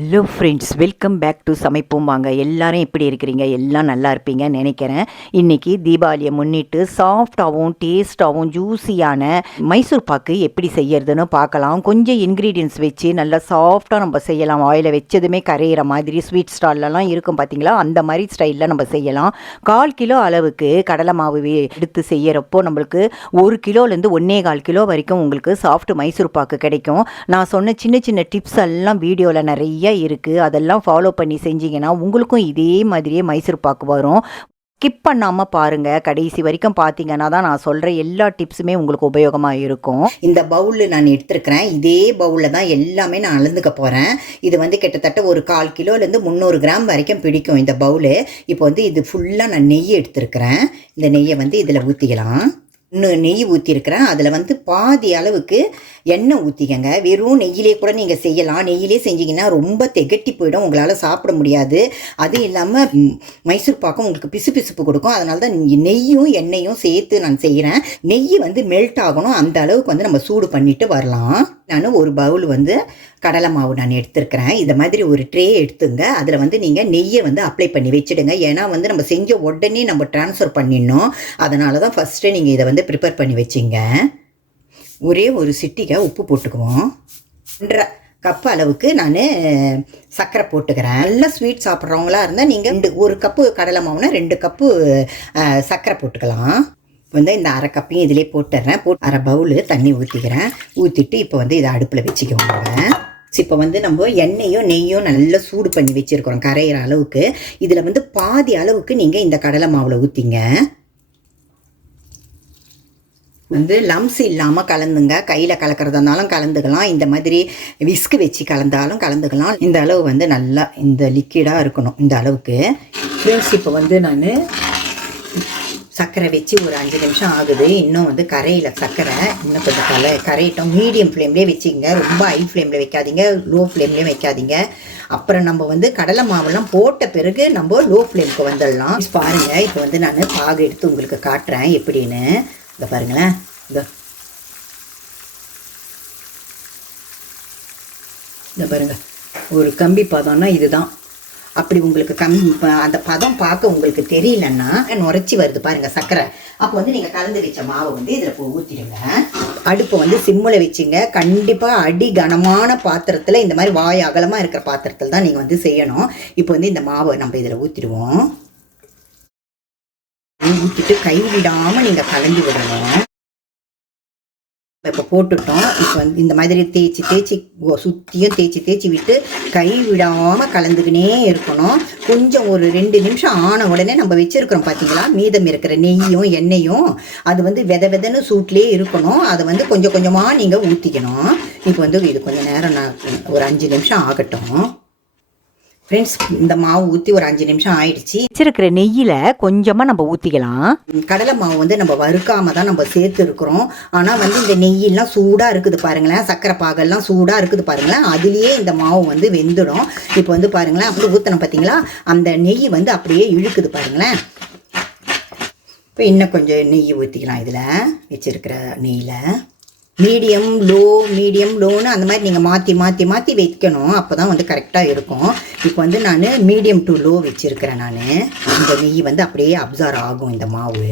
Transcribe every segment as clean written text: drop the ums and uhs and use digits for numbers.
Hello friends, welcome back to சமைப்போம் வாங்க. எல்லாரும் எப்படி இருக்கிறீங்க? எல்லாம் நல்லா இருப்பீங்கன்னு நினைக்கிறேன். இன்றைக்கி தீபாவளியை முன்னிட்டு சாஃப்டாகவும் டேஸ்ட்டாகவும் ஜூஸியான மைசூர் பாக்கு எப்படி செய்யறதுன்னு பார்க்கலாம். கொஞ்சம் இன்க்ரீடியன்ஸ் வச்சு நல்லா சாஃப்டாக நம்ம செய்யலாம். ஆயிலை வச்சதுமே கரையிற மாதிரி ஸ்வீட் ஸ்டால்லலாம் இருக்கும் பார்த்தீங்களா, அந்த மாதிரி ஸ்டைலில் நம்ம செய்யலாம். 1/4 கிலோ அளவுக்கு கடலை மாவு எடுத்து செய்யறப்போ நம்மளுக்கு 1 கிலோலேருந்து 1.25 கிலோ வரைக்கும் உங்களுக்கு சாஃப்ட் மைசூர் பாக்கு கிடைக்கும். நான் சொன்ன சின்ன சின்ன டிப்ஸ் எல்லாம் வீடியோவில் நிறைய இருக்குது. அதெல்லாம் ஃபாலோ பண்ணி செஞ்சீங்கன்னா உங்களுக்கும் இதே மாதிரியே மைசூர் பாக்கு வரும். ஸ்கிப் பண்ணாமல் பாருங்கள், கடைசி வரைக்கும் பார்த்தீங்கன்னா தான் நான் சொல்கிற எல்லா டிப்ஸுமே உங்களுக்கு உபயோகமாக இருக்கும். இந்த பவுலில் நான் எடுத்துருக்கிறேன். இதே பவுலில் தான் எல்லாமே நான் அளந்துக்க போகிறேன். இது வந்து கிட்டத்தட்ட ஒரு 1/4 கிலோலேருந்து 300 கிராம் வரைக்கும் பிடிக்கும் இந்த பவுலு. இப்போ வந்து இது ஃபுல்லாக நான் நெய் எடுத்துருக்கிறேன். இந்த நெய்யை வந்து இதில் ஊற்றிக்கலாம். இன்னும் நெய் ஊற்றிருக்கிறேன். அதில் வந்து பாதி அளவுக்கு எண்ணெய் ஊற்றிக்கங்க. வெறும் நெய்யிலே கூட நீங்கள் செய்யலாம். நெய்யிலே செஞ்சிங்கன்னா ரொம்ப திகட்டி போயிடும், உங்களால் சாப்பிட முடியாது. அது இல்லாமல் மைசூர் பாக்கும் உங்களுக்கு பிசு பிசுப்பு கொடுக்கும். அதனால தான் நெய்யும் எண்ணெயும் சேர்த்து நான் செய்கிறேன். நெய் வந்து மெல்ட் ஆகணும், அந்த அளவுக்கு வந்து நம்ம சூடு பண்ணிட்டு வரலாம். நான் ஒரு பவுல் வந்து கடலை மாவு நான் எடுத்துருக்கிறேன். இந்த மாதிரி ஒரு ட்ரே எடுத்துங்க. அதில் வந்து நீங்கள் நெய்யை வந்து அப்ளை பண்ணி வச்சுடுங்க. ஏன்னா வந்து நம்ம செஞ்ச உடனே நம்ம ட்ரான்ஸ்ஃபர் பண்ணிடணும். அதனால தான் ஃபஸ்ட்டு நீங்கள் இதை வந்து ப்ரிப்பேர் பண்ணி வச்சிங்க. ஒரே ஒரு சிட்டிகை உப்பு போட்டுக்குவோம். 1.5 கப்பு அளவுக்கு நான் சர்க்கரை போட்டுக்கிறேன். நல்லா ஸ்வீட் சாப்பிட்றவங்களா இருந்தால் நீங்கள் 1 கப்பு கடலை மாவுனா 2 கப்பு சர்க்கரை போட்டுக்கலாம். வந்து இந்த 1/2 கப்பையும் இதிலே போட்டுடுறேன். போட்டு 1/2 பவுலு தண்ணி ஊற்றிக்கிறேன். ஊற்றிட்டு இப்போ வந்து இதை அடுப்பில் வச்சுக்குவோங்க. இப்போ வந்து நம்ம எண்ணெயும் நெய்யும் நல்லா சூடு பண்ணி வச்சுருக்கிறோம் கரையிற அளவுக்கு. இதில் வந்து பாதி அளவுக்கு நீங்கள் இந்த கடலை மாவில் ஊற்றிங்க. வந்து லம்ஸ் இல்லாமல் கலந்துங்க. கையில் கலக்கிறதுனாலும் கலந்துக்கலாம், இந்த மாதிரி விஸ்கு வச்சு கலந்தாலும் கலந்துக்கலாம். இந்த அளவு வந்து நல்லா இந்த லிக்விடாக இருக்கணும், இந்த அளவுக்கு. ப்ளஸ் இப்போ வந்து நான் சர்க்கரை வச்சு ஒரு 5 நிமிஷம் ஆகுது. இன்னும் வந்து கரையில் சர்க்கரை இன்னும் கொஞ்சம் கரையிட்டோம். மீடியம் ஃப்ளேம்லேயே வச்சுக்கங்க. ரொம்ப ஹை ஃப்ளேமில் வைக்காதீங்க, லோ ஃப்ளேம்லேயே வைக்காதீங்க. அப்புறம் நம்ம வந்து கடலை மாவெல்லாம் போட்ட பிறகு நம்ம லோ ஃப்ளேமுக்கு வந்துடலாம். பாருங்கள், இப்போ வந்து நான் பாகு எடுத்து உங்களுக்கு காட்டுறேன் எப்படின்னு. இதை பாருங்களேன், இந்த பாருங்கள், ஒரு கம்பி பதம்னா இதுதான். அப்படி உங்களுக்கு அந்த பதம் பார்க்க உங்களுக்கு தெரியலன்னா நுரைச்சி வருது பாருங்கள் சர்க்கரை. அப்போ வந்து நீங்கள் கலந்து வச்ச மாவை வந்து இதில் ஊற்றிடுங்க. அடுப்பை வந்து சிம்மில் வச்சுங்க. கண்டிப்பாக அடி கனமான பாத்திரத்தில், இந்த மாதிரி வாய் அகலமாக இருக்கிற பாத்திரத்தில் தான் நீங்கள் வந்து செய்யணும். இப்போ வந்து இந்த மாவை நம்ம இதில் ஊற்றிடுவோம். ஊற்றிட்டு கை விடாமல் நீங்கள் கலந்து விடணும். இப்போ போட்டுட்டோம். இப்போ வந்து இந்த மாதிரி தேய்ச்சி சுற்றியும் தேய்ச்சி விட்டு கை விடாமல் கலந்துக்கினே இருக்கணும். கொஞ்சம் ஒரு 2 நிமிஷம் ஆன உடனே நம்ம வச்சுருக்கிறோம் பார்த்தீங்களா, மீதம் இருக்கிற நெய்யும் எண்ணெயும் அது வந்து வெதன்னு சூட்லேயே இருக்கணும். அதை வந்து கொஞ்சம் கொஞ்சமாக நீங்கள் ஊற்றிக்கணும். இப்போ வந்து இது கொஞ்சம் நேரம் ஒரு 5 நிமிஷம் ஆகட்டும். ஃப்ரெண்ட்ஸ், இந்த மாவு ஊற்றி ஒரு 5 நிமிஷம் ஆயிடுச்சு. வச்சிருக்கிற நெய்யில் கொஞ்சமாக நம்ம ஊற்றிக்கலாம். கடலை மாவு வந்து நம்ம வறுக்காமல் தான் நம்ம சேர்த்து இருக்கிறோம். ஆனால் வந்து இந்த நெய்யெல்லாம் சூடாக இருக்குது பாருங்களேன், சர்க்கரை பாகெல்லாம் சூடாக இருக்குது பாருங்களேன். அதுலேயே இந்த மாவு வந்து வெந்துடும். இப்போ வந்து பாருங்களேன், அப்படி ஊற்றின பார்த்தீங்களா, அந்த நெய் வந்து அப்படியே இழுக்குது பாருங்களேன். இப்போ இன்னும் கொஞ்சம் நெய் ஊற்றிக்கலாம். இதில் வச்சிருக்கிற நெய்யில் மீடியம் லோன்னு அந்த மாதிரி நீங்கள் மாற்றி வைக்கணும். அப்போ தான் வந்து கரெக்டாக இருக்கும். இப்போ வந்து நான் மீடியம் டு லோ வச்சுருக்கிறேன். நான் இந்த நெய் வந்து அப்படியே அப்சர்வ் ஆகும் இந்த மாவு.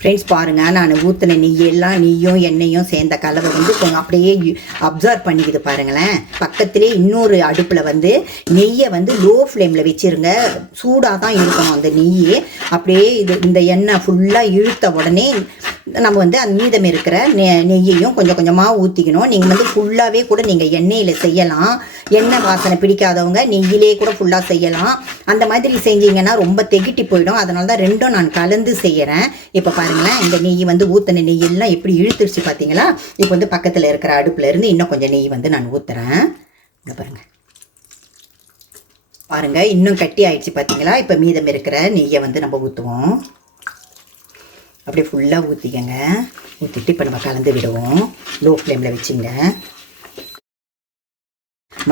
ஃப்ரெண்ட்ஸ் பாருங்கள், நான் ஊற்றின நெய்யும் எண்ணெயும் சேர்ந்த கலவை வந்து கொஞ்சம் அப்படியே அப்சர்வ் பண்ணிக்குது பாருங்களேன். பக்கத்திலே இன்னொரு அடுப்பில் வந்து நெய்யை வந்து லோ ஃப்ளேமில் வச்சுருங்க. சூடாக தான் இருக்கணும் அந்த நெய். அப்படியே இந்த எண்ணெய் ஃபுல்லாக இழுத்த உடனே நம்ம வந்து அந்த மீதம் இருக்கிற நெய்யையும் கொஞ்சம் கொஞ்சமாக ஊற்றிக்கணும். நீங்கள் வந்து ஃபுல்லாகவே கூட நீங்கள் எண்ணெயில் செய்யலாம். எண்ணெய் வாசனை பிடிக்காதவங்க நெய்யிலே கூட ஃபுல்லாக செய்யலாம். அந்த மாதிரி செஞ்சீங்கன்னா ரொம்ப திகட்டி போயிடும். அதனால தான் ரெண்டும் நான் கலந்து செய்கிறேன். இப்போ பாருங்களேன், இந்த நெய் வந்து ஊற்றின நெய்யெல்லாம் எப்படி இழுத்துருச்சு பார்த்தீங்களா. இப்போ வந்து பக்கத்தில் இருக்கிற அடுப்பில் இருந்து இன்னும் கொஞ்சம் நெய் வந்து நான் ஊற்றுறேன். இங்கே பாருங்கள், இன்னும் கட்டி ஆயிடுச்சு பார்த்தீங்களா. இப்போ மீதம் இருக்கிற நெய்யை வந்து நம்ம ஊற்றுவோம். அப்படியே ஃபுல்லாக ஊற்றிக்கங்க. ஊற்றிட்டு இப்போ நம்ம கலந்து விடுவோம். லோ ஃப்ளேமில் வச்சுங்க.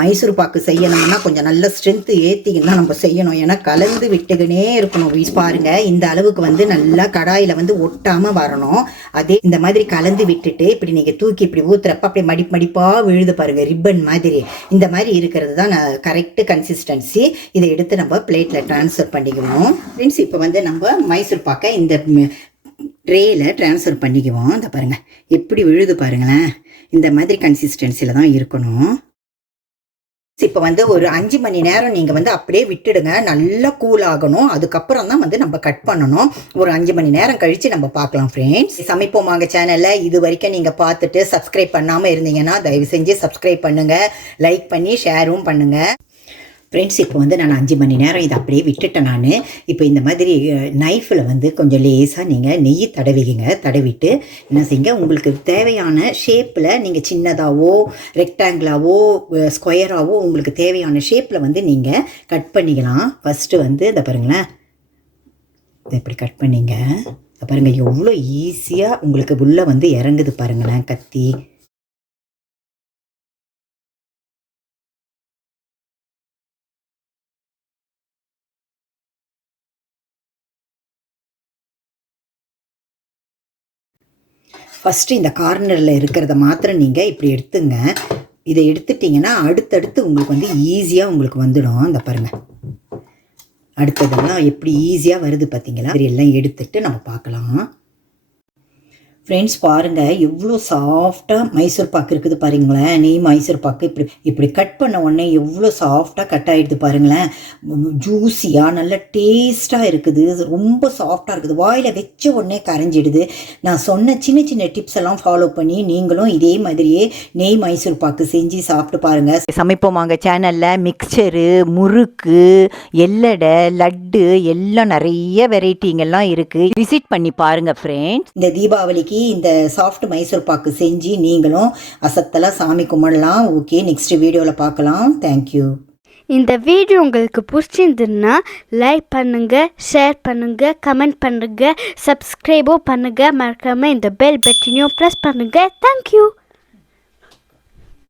மைசூர் பாக்கு செய்யணும்னா கொஞ்சம் நல்ல ஸ்ட்ரென்த்து ஏற்றிக்கின்னு தான் நம்ம செய்யணும். ஏன்னா கலந்து விட்டுக்கினே இருக்கணும். பாருங்கள், இந்த அளவுக்கு வந்து நல்லா கடாயில் வந்து ஒட்டாமல் வரணும். அதே இந்த மாதிரி கலந்து விட்டுட்டு இப்படி நீங்கள் தூக்கி இப்படி ஊற்றுறப்ப அப்படியே மடிப்பாக விழுது பாருங்கள், ரிப்பன் மாதிரி. இந்த மாதிரி இருக்கிறது தான் கரெக்டு கன்சிஸ்டன்சி. இதை எடுத்து நம்ம பிளேட்டில் ட்ரான்ஸ்ஃபர் பண்ணிக்குவோம். ஃப்ரெண்ட்ஸ், இப்போ வந்து நம்ம மைசூர் பாக்கை இந்த ட்ரேயில் ட்ரான்ஸ்ஃபர் பண்ணிக்குவோம். இந்த பாருங்கள் எப்படி விழுது பாருங்களேன். இந்த மாதிரி கன்சிஸ்டன்சியில் தான் இருக்கணும். இப்போ வந்து ஒரு 5 மணி நேரம் நீங்கள் வந்து அப்படியே விட்டுடுங்க, நல்லா கூல் ஆகணும். அதுக்கப்புறம் தான் வந்து நம்ம கட் பண்ணணும். ஒரு 5 மணி நேரம் கழித்து நம்ம பார்க்கலாம். ஃப்ரெண்ட்ஸ், சமைப்போம் வாங்க சேனலில் இது வரைக்கும் நீங்கள் பார்த்துட்டு சப்ஸ்கிரைப் பண்ணாமல் இருந்தீங்கன்னா தயவு செஞ்சு சப்ஸ்கிரைப் பண்ணுங்கள், லைக் பண்ணி ஷேரும் பண்ணுங்கள். ஃப்ரெண்ட்ஸ், இப்போ வந்து நான் 5 மணி நேரம் இதை அப்படியே விட்டுட்டேன். நான் இப்போ இந்த மாதிரி நைஃபில் வந்து கொஞ்சம் லேசாக நீங்கள் நெய் தடவிட்டு என்ன செய்யுங்க, உங்களுக்கு தேவையான ஷேப்பில் நீங்கள் சின்னதாகவோ ரெக்டாங்கிளாவோ ஸ்கொயராகவோ உங்களுக்கு தேவையான ஷேப்பில் வந்து நீங்கள் கட் பண்ணிக்கலாம். ஃபஸ்ட்டு வந்து இதை பாருங்களேன், இதை இப்படி கட் பண்ணிங்க. பாருங்கள் எவ்வளோ ஈஸியாக உங்களுக்கு உள்ளே வந்து இறங்குது பாருங்களேன் கத்தி. ஃபஸ்ட்டு இந்த கார்னரில் இருக்கிறத மாத்திரம் நீங்கள் இப்படி எடுத்துங்க. இதை எடுத்துட்டிங்கன்னா அடுத்தடுத்து உங்களுக்கு வந்து ஈஸியாக உங்களுக்கு வந்துடும். இந்த பாருங்கள், அடுத்ததெல்லாம் எப்படி ஈஸியாக வருது பார்த்தீங்களா. எல்லாம் எடுத்துகிட்டு நம்ம பார்க்கலாம். ஃப்ரெண்ட்ஸ், பாருங்கள் எவ்வளோ சாஃப்டாக மைசூர் பாக்கு இருக்குது பாருங்களேன். நெய் மைசூர் பாக்கு இப்படி கட் பண்ண உடனே எவ்வளோ சாஃப்டாக கட் ஆகிடுது பாருங்களேன். ஜூஸியாக நல்ல டேஸ்ட்டாக இருக்குது, ரொம்ப சாஃப்டாக இருக்குது, வாயில் வச்ச உடனே கரைஞ்சிடுது. நான் சொன்ன சின்ன சின்ன டிப்ஸ் எல்லாம் ஃபாலோ பண்ணி நீங்களும் இதே மாதிரியே நெய் மைசூர் பாக்கு செஞ்சு சாப்பிட்டு பாருங்கள். சமைப்போம் வாங்க சேனலில் மிக்சரு, முறுக்கு, எல்லடை, லட்டு எல்லாம் நிறைய வெரைட்டிங்கெல்லாம் இருக்குது. விசிட் பண்ணி பாருங்கள் ஃப்ரெண்ட்ஸ். இந்த தீபாவளிக்கு இந்த சாஃப்ட் மைசூர் பாக்கு செஞ்சு நீங்களும் அசத்தலாம் சாமி கும்பிடலாம். ஓகே, நெக்ஸ்ட் வீடியோவில் பார்க்கலாம். தேங்க்யூ. இந்த வீடியோ உங்களுக்கு பிடிச்சிருந்துன்னா லைக் பண்ணுங்கள், ஷேர் பண்ணுங்கள், கமெண்ட் பண்ணுங்கள், சப்ஸ்கிரைபோ பண்ணுங்கள். மறக்காமல் இந்த பெல் பட்டனையும் ப்ரெஸ் பண்ணுங்கள். தேங்க்யூ.